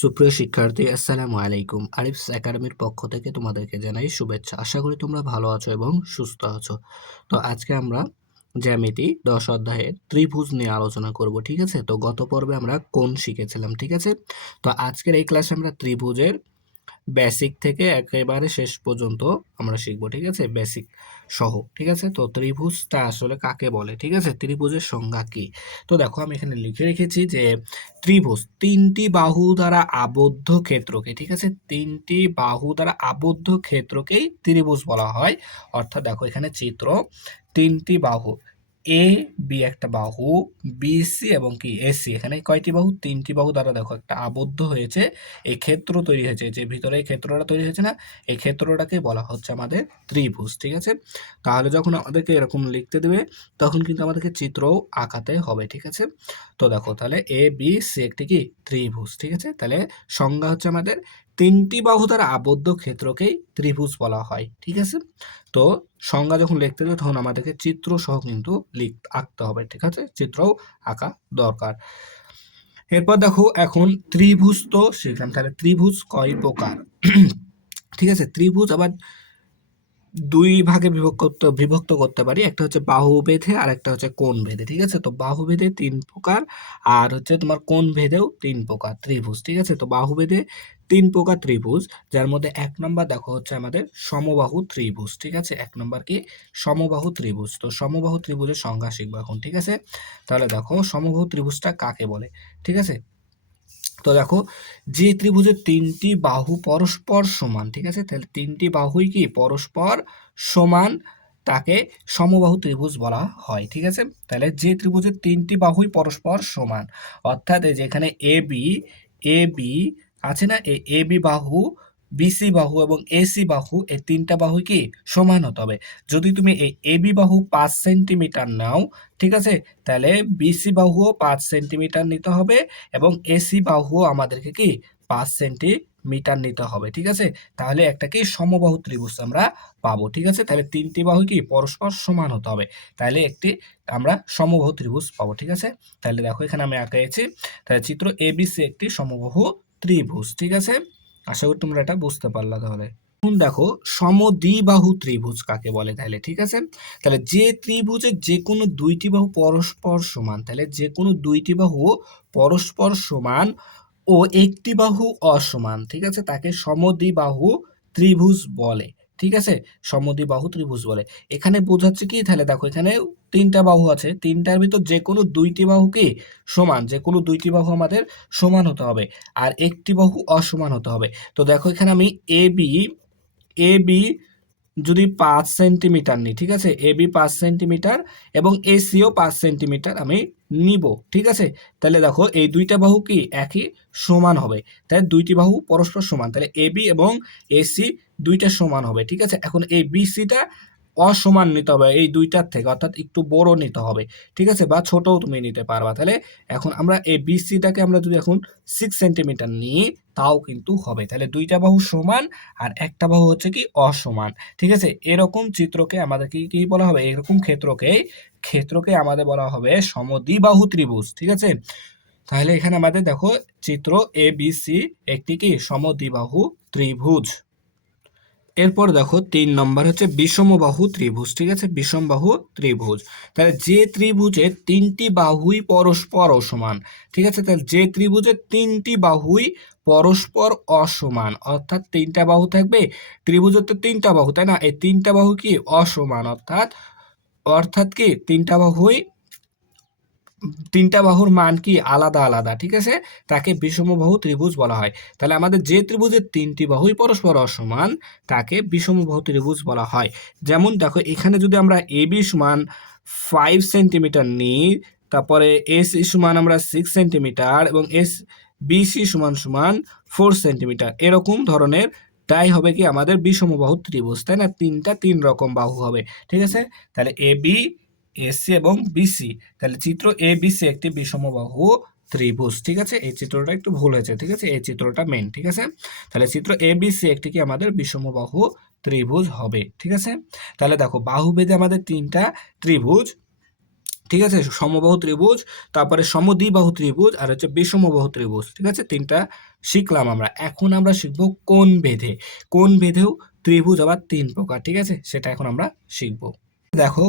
সুপ্রিয় শিক্ষার্থী, আসসালামু আলাইকুম। আরিফস একাডেমির পক্ষ থেকে তোমাদেরকে জানাই শুভেচ্ছা। আশা করি তোমরা ভালো আছো এবং সুস্থ আছো। তো আজকে আমরা জ্যামিতি 10 অধ্যায়ের ত্রিভুজ নিয়ে আলোচনা করব, ঠিক আছে? তো গত পর্বে আমরা কোণ শিখেছিলাম, ঠিক আছে? তো আজকের এই ক্লাসে আমরা ত্রিভুজের বেসিক থেকে একেবারে শেষ পর্যন্ত আমরা শিখবো, ঠিক আছে? বেসিক সহ, ঠিক আছে? তো ত্রিভুজটা আসলে কাকে বলে, ঠিক আছে? ত্রিভুজের সংজ্ঞা কি? তো দেখো আমি এখানে লিখে রেখেছি যে ত্রিভুজ তিনটি বাহু দ্বারা আবদ্ধ ক্ষেত্রকে, ঠিক আছে? তিনটি বাহু দ্বারা আবদ্ধ ক্ষেত্রকেই ত্রিভুজ বলা হয়। অর্থাৎ দেখো এখানে চিত্র, তিনটি বাহু এ বি একটা বাহু, বি সি এবং কি এসি, এখানে কয়টি বাহু? তিনটি বাহু দ্বারা দেখো একটা আবদ্ধ হয়েছে, এই ক্ষেত্র তৈরি হয়েছে, যে ভিতরে এই ক্ষেত্রটা তৈরি হয়েছে না, এই ক্ষেত্রটাকে বলা হচ্ছে আমাদের ত্রিভুজ, ঠিক আছে? তাহলে যখন আমাদেরকে এরকম লিখতে দেবে তখন কিন্তু আমাদেরকে চিত্রও আঁকাতে হবে, ঠিক আছে? তো দেখো তাহলে এ বি সি একটি কি ত্রিভুজ, ঠিক আছে? তাহলে সংজ্ঞা হচ্ছে আমাদের তিনটি বাহু দ্বারা আবদ্ধ ক্ষেত্রকেই ত্রিভুজ বলা হয়, ঠিক আছে? তো সংজ্ঞা যখন লিখতে দেবে তখন আমাদেরকে চিত্র সহ কিন্তু আঁকতে হবে, ঠিক আছে? চিত্রও আঁকা দরকার। এরপর দেখো এখন ত্রিভুজ তো শিখলাম, তাহলে ত্রিভুজ কয় প্রকার? ঠিক আছে, ত্রিভুজ আবার দুই ভাগে বিভক্ত করতে পারি। একটা হচ্ছে বাহু ভেদে আর একটা হচ্ছে কোণ ভেদে, ঠিক আছে? তো বাহু ভেদে 3 প্রকার, আর হচ্ছে তোমার কোণ ভেদেও 3 প্রকার ত্রিভুজ, ঠিক আছে? তো বাহু ভেদে 3 প্রকার ত্রিভুজ, যার মধ্যে 1 নম্বর দেখো হচ্ছে আমাদের সমবাহু ত্রিভুজ, ঠিক আছে? 1 নম্বর কি সমবাহু ত্রিভুজ। তো সমবাহু ত্রিভুজের সংজ্ঞা শিখবো এখন, ঠিক আছে? তাহলে দেখো সমবাহু ত্রিভুজটা কাকে বলে, ঠিক আছে? তো দেখো যে ত্রিভুজের তিনটি বাহু পরস্পর সমান, ঠিক আছে? তাহলে তিনটি বাহুই কি পরস্পর সমান, তাকে সমবাহু ত্রিভুজ বলা হয়, ঠিক আছে? তাহলে যে ত্রিভুজের তিনটি বাহুই পরস্পর সমান, অর্থাৎ এই যে এখানে এ বি আছে না, এই এ বি বাহু, বিসি বাহু এবং এসি বাহু, এই তিনটা বাহু কি সমান হতে হবে। যদি তুমি এই এ বি বাহু 5 সেন্টিমিটার নাও, ঠিক আছে, তাহলে বিসি বাহুও 5 সেন্টিমিটার নিতে হবে এবং এসি বাহুও আমাদেরকে কি 5 সেন্টিমিটার নিতে হবে, ঠিক আছে? তাহলে একটা কি সমবাহু ত্রিভুজ আমরা পাবো, ঠিক আছে? তাহলে তিনটি বাহু কি পরস্পর সমান হতে হবে, তাহলে একটি আমরা সমবাহু ত্রিভুজ পাবো, ঠিক আছে? তাহলে দেখো এখানে আমি আঁকিয়েছি, তাহলে চিত্র এবিসি একটি সমবাহু ত্রিভুজ, ঠিক আছে? আশা করি তোমরা এটা বুঝতে পারলা। তাহলে এখন দেখো সমদ্বিবাহু ত্রিভুজ কাকে বলে, তাহলে ঠিক আছে? তাহলে যে ত্রিভুজের যে কোনো দুইটি বাহু পরস্পর সমান, তাহলে যে কোনো দুইটি বাহু পরস্পর সমান ও একটি বাহু অসমান, ঠিক আছে, তাকে সমদ্বিবাহু ত্রিভুজ বলে, ঠিক আছে? সমদ্বিবাহু ত্রিভুজ বলে। এখানে বোঝাচ্ছে কি, তাহলে দেখো এখানে 3টা বাহু আছে, তিনটার ভিতর যে কোনো দুইটি বাহু কি সমান, যে কোনো দুইটি বাহু আমাদের সমান হতে হবে আর একটি বাহু অসমান হতে হবে। তো দেখো এখানে আমি এ বি যদি 5 সেন্টিমিটার নিই, ঠিক আছে, এ বি 5 সেন্টিমিটার এবং এসিও 5 সেন্টিমিটার আমি নিব, ঠিক আছে? তাহলে দেখো এই দুইটা বাহু কি একই সমান হবে, তাই দুইটি বাহু পরস্পর সমান, তাহলে এ বি এবং এসি দুইটা সমান হবে, ঠিক আছে? এখন এই বিসিটা অসমান নিতে হবে এই দুইটার থেকে, অর্থাৎ একটু বড় নিতে হবে, ঠিক আছে, বা ছোটও তুমি নিতে পারবা। তাহলে এখন আমরা এই বিসিটাকে আমরা যদি এখন 6 সেন্টিমিটার নিই তাও কিন্তু হবে। তাহলে দুইটা বাহু সমান আর একটা বাহু হচ্ছে কি অসমান, ঠিক আছে? এরকম চিত্রকে আমাদের কি কি বলা হবে, এরকম ক্ষেত্রকে আমাদের বলা হবে সমদ্বিবাহু ত্রিভুজ, ঠিক আছে? তাহলে এখানে আমাদের দেখো চিত্র এ বি সি একটি কি সমদ্বিবাহু ত্রিভুজ। এরপর দেখো 3 নম্বর হচ্ছে বিষমবাহু ত্রিভুজ, ঠিক আছে? বিষমবাহু ত্রিভুজ, তাহলে যে ত্রিভুজের তিনটি বাহুই পরস্পর অসমান, ঠিক আছে? তাহলে যে ত্রিভুজের তিনটি বাহুই পরস্পর অসমান, অর্থাৎ 3টা বাহু থাকবে, ত্রিভুজের তো 3টা বাহু, তাই না? এই 3টা বাহু কি অসমান, অর্থাৎ অর্থাৎ কি 3টা বাহুর মান কি আলাদা আলাদা, ঠিক আছে? তাকে বিষমবাহু ত্রিভুজ বলা হয়। তাহলে আমাদের যে ত্রিভুজের 3টি বাহুই পরস্পর অসমান তাকে বিষমবাহু ত্রিভুজ বলা হয়। যেমন দেখো এখানে যদি আমরা এ বি সমান 5 সেন্টিমিটার নিই, তারপরে এস সমান আমরা 6 সেন্টিমিটার এবং এস বিসি সমান সমান 4 সেন্টিমিটার, এরকম ধরনের তাই হবে কি আমাদের বিষমবাহু ত্রিভুজ, তাই না? তিন রকম বাহু হবে, ঠিক আছে? তাহলে এ বি, এসি এবং বিসি, তাহলে চিত্র এ বিসি একটি বিষমবাহু ত্রিভুজ, ঠিক আছে? এই চিত্রটা একটু ভুল হয়েছে, ঠিক আছে? এই চিত্রটা মেন, ঠিক আছে? তাহলে চিত্র এ বিসি একটি কি আমাদের বিষমবাহু ত্রিভুজ হবে, ঠিক আছে? তাহলে দেখো বাহুভেদে আমাদের 3টা ত্রিভুজ, ঠিক আছে, সমবাহু ত্রিভুজ, তারপরে সমদ্বিবাহু ত্রিভুজ আর হচ্ছে বিষমবাহু ত্রিভুজ, ঠিক আছে? 3টা শিখলাম আমরা। এখন আমরা শিখব কোণ বেঁধে। কোণ বেঁধেও ত্রিভুজ আবার ৩ প্রকার, ঠিক আছে? সেটা এখন আমরা শিখব। দেখো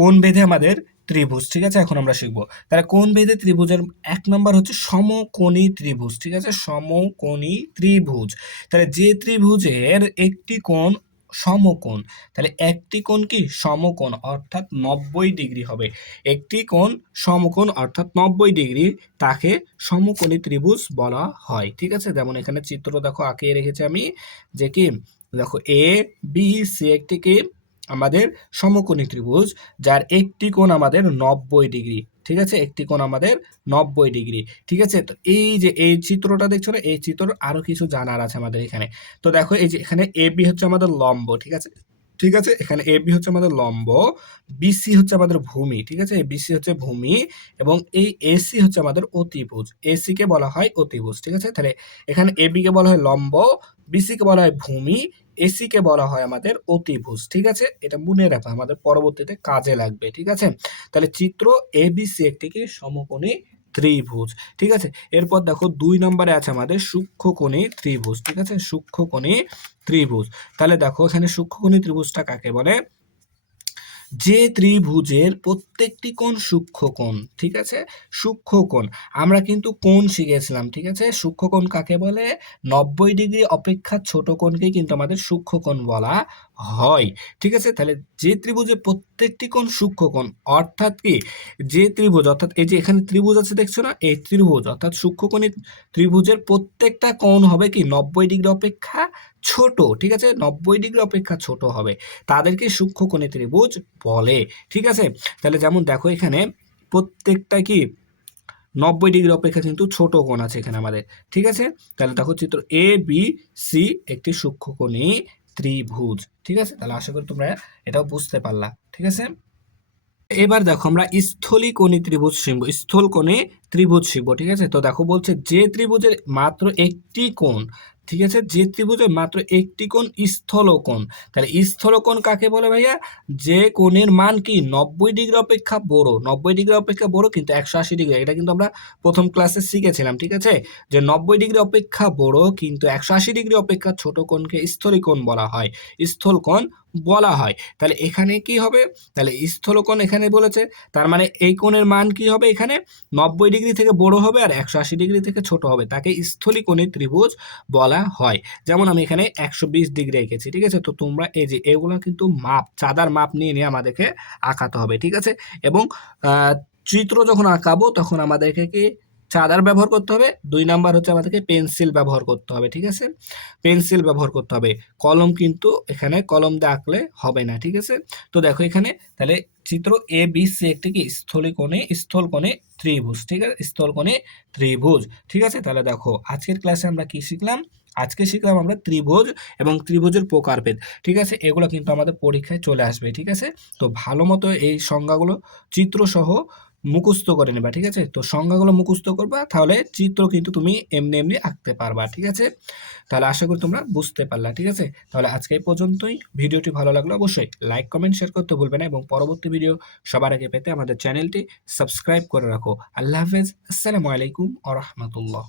কোণ বেঁধে আমাদের ত্রিভুজ, ঠিক আছে? এখন আমরা শিখব। তাহলে কোণ বেঁধে ত্রিভুজের ১ নম্বর হচ্ছে সমকোণী ত্রিভুজ, ঠিক আছে? সমকোণী ত্রিভুজ। তাহলে যে ত্রিভুজের একটি কোণ সমকোণ, তাহলে একটি কোণ কি সমকোণ অর্থাৎ ৯০ ডিগ্রি হবে। একটি কোণ সমকোণ অর্থাৎ ৯০ ডিগ্রি, তাকে সমকোণী ত্রিভুজ বলা হয়, ঠিক আছে? যেমন এখানে চিত্র দেখো আঁকিয়ে রেখেছি আমি, যে কি দেখো এ বি সি একটি কি আমাদের সমকোণী ত্রিভুজ, যার একটি কোণ আমাদের ৯০ ডিগ্রি, ঠিক আছে? একটি কোণ আমাদের ৯০ ডিগ্রি, ঠিক আছে? তো এই যে এই চিত্রটা দেখছো না, এই চিত্র আরো কিছু জানার আছে আমাদের এখানে। তো দেখো এই যে এখানে এ বি হচ্ছে আমাদের লম্ব, ঠিক আছে? ঠিক আছে, এখানে এ বি হচ্ছে আমাদের লম্ব, বিসি হচ্ছে আমাদের ভূমি, ঠিক আছে? বিসি হচ্ছে ভূমি, এবং এই এসি হচ্ছে আমাদের অতিভুজ। এসি কে বলা হয় অতিভুজ, ঠিক আছে? তাহলে এখানে এ বি কে বলা হয় লম্ব, বিসি কে বলা হয় ভূমি, এসি কে বলা হয় আমাদের অতিভুজ, ঠিক আছে? এটা মনে রাখো, আমাদের পরবর্তীতে কাজে লাগবে, ঠিক আছে? তাহলে চিত্র এবিসি একটি কি সমকোণী ত্রিভুজ, ঠিক আছে? এরপর দেখো ২ নম্বরে আছে আমাদের সূক্ষ্মকোণী ত্রিভুজ, ঠিক আছে? সূক্ষ্মকোণী ত্রিভুজ। তাহলে দেখো এখানে সূক্ষ্মকোণী ত্রিভুজটা কাকে বলে? যে ত্রিভুজের প্রত্যেকটি কোণ সূক্ষ্মকোণ, ঠিক আছে? সূক্ষ্মকোণ, আমরা কিন্তু কোণ শিখেছিলাম, ঠিক আছে? সূক্ষ্মকোণ কাকে বলে? ৯০ ডিগ্রি অপেক্ষা ছোট কোণকে কিন্তু আমাদের সূক্ষ্মকোণ বলা হয়, ঠিক আছে? তাহলে যে ত্রিভুজের প্রত্যেকটি কোণ সূক্ষ্মকোণ অর্থাৎ কি, যে ত্রিভুজ অর্থাৎ এই যে এখানে ত্রিভুজ আছে দেখছো না, এই ত্রিভুজ অর্থাৎ সূক্ষ্মকোণী ত্রিভুজের প্রত্যেকটা কোণ হবে কি ৯০ ডিগ্রি অপেক্ষা ছোট, ঠিক আছে? ৯০ ডিগ্রি অপেক্ষা ছোট হবে, তাদেরকে সূক্ষ্মকোণী ত্রিভুজ বলে, ঠিক আছে? তাহলে যেমন দেখো এখানে প্রত্যেকটা কি ৯০ ডিগ্রি অপেক্ষা কিন্তু ছোট কোণ আছে এখানে আমাদের, ঠিক আছে? তাহলে দেখো চিত্র এ বি সি একটি সূক্ষ্মকোণী ত্রিভুজ, ঠিক আছে? তাহলে আশা করি তোমরা এটাও বুঝতে পারলা, ঠিক আছে? এবার দেখো আমরা স্থলীকোণী ত্রিভুজ শিখবো, স্থলকোণী ত্রিভুজ শিখবো, ঠিক আছে? তো দেখো বলছে যে ত্রিভুজের মাত্র একটি কোণ, ঠিক আছে? যে ত্রিভুজের মাত্র একটি কোণ স্থলকোণ। তাহলে স্থলকোণ কাকে বলে ভাইয়া? যে কোণের মান কি ৯০ ডিগ্রি অপেক্ষা বড়, ৯০ ডিগ্রি অপেক্ষা বড় কিন্তু ১৮০ ডিগ্রি, এটা কিন্তু আমরা প্রথম ক্লাসে শিখেছিলাম, ঠিক আছে? যে ৯০ ডিগ্রি অপেক্ষা বড় কিন্তু ১৮০ ডিগ্রি অপেক্ষা ছোট কোণকে স্থলীকোণ বলা হয়, স্থলকোণ বলা হয়। তাহলে এখানে কি হবে? তাহলে স্থলকোণ এখানে বলেছে, তার মানে এই কোণের মান কি হবে? এখানে ৯০ ডিগ্রি থেকে বড় হবে আর ১৮০ ডিগ্রি থেকে ছোট হবে, তাকে স্থলীকোণী ত্রিভুজ বলা হয়। যেমন আমি এখানে ১২০ ডিগ্রি এঁকেছি, ঠিক আছে? তো তোমরা এই যে এগুলো কিন্তু মাপ, চাঁদার মাপ নিয়ে নিয়ে আমাদেরকে আঁকাতে হবে, ঠিক আছে? এবং আহ, চিত্র যখন আঁকাবো তখন আমাদেরকে কি চাঁদার ব্যবহার করতে হবে, ২ নাম্বার হচ্ছে আমাদেরকে পেন্সিল ব্যবহার করতে হবে, ঠিক আছে? পেন্সিল ব্যবহার করতে হবে, কলম কিন্তু এখানে কলম দিয়ে আঁকলে হবে না, ঠিক আছে? তো দেখো এখানে তাহলে চিত্র এ বি সি একটি কি স্থলকোণে ত্রিভুজ, ঠিক আছে? স্থলকোণে ত্রিভুজ, ঠিক আছে? তাহলে দেখো আজকের ক্লাসে আমরা কি শিখলাম? আজকে শিখলাম আমরা ত্রিভুজ এবং ত্রিভুজের প্রকারভেদ, ঠিক আছে? এগুলো কিন্তু আমাদের পরীক্ষায় চলে আসবে, ঠিক আছে? তো ভালো মতো এই সংজ্ঞাগুলো চিত্র সহ মুখস্থ করে নেবা, ঠিক আছে? তো সংজ্ঞাগুলো মুখস্থ করবা, তাহলে চিত্র কিন্তু তুমি এমনি এমনি আঁকতে পারবা, ঠিক আছে? তাহলে আশা করি তোমরা বুঝতে পারলা, ঠিক আছে? তাহলে আজকে এই পর্যন্তই। ভিডিওটি ভালো লাগলে অবশ্যই লাইক কমেন্ট শেয়ার করতে ভুলবে না, এবং পরবর্তী ভিডিও সবার আগে পেতে আমাদের চ্যানেলটি সাবস্ক্রাইব করে রাখো। আল্লাহ হাফেজ, আসসালামু আলাইকুম ওয়া রাহমাতুল্লাহ।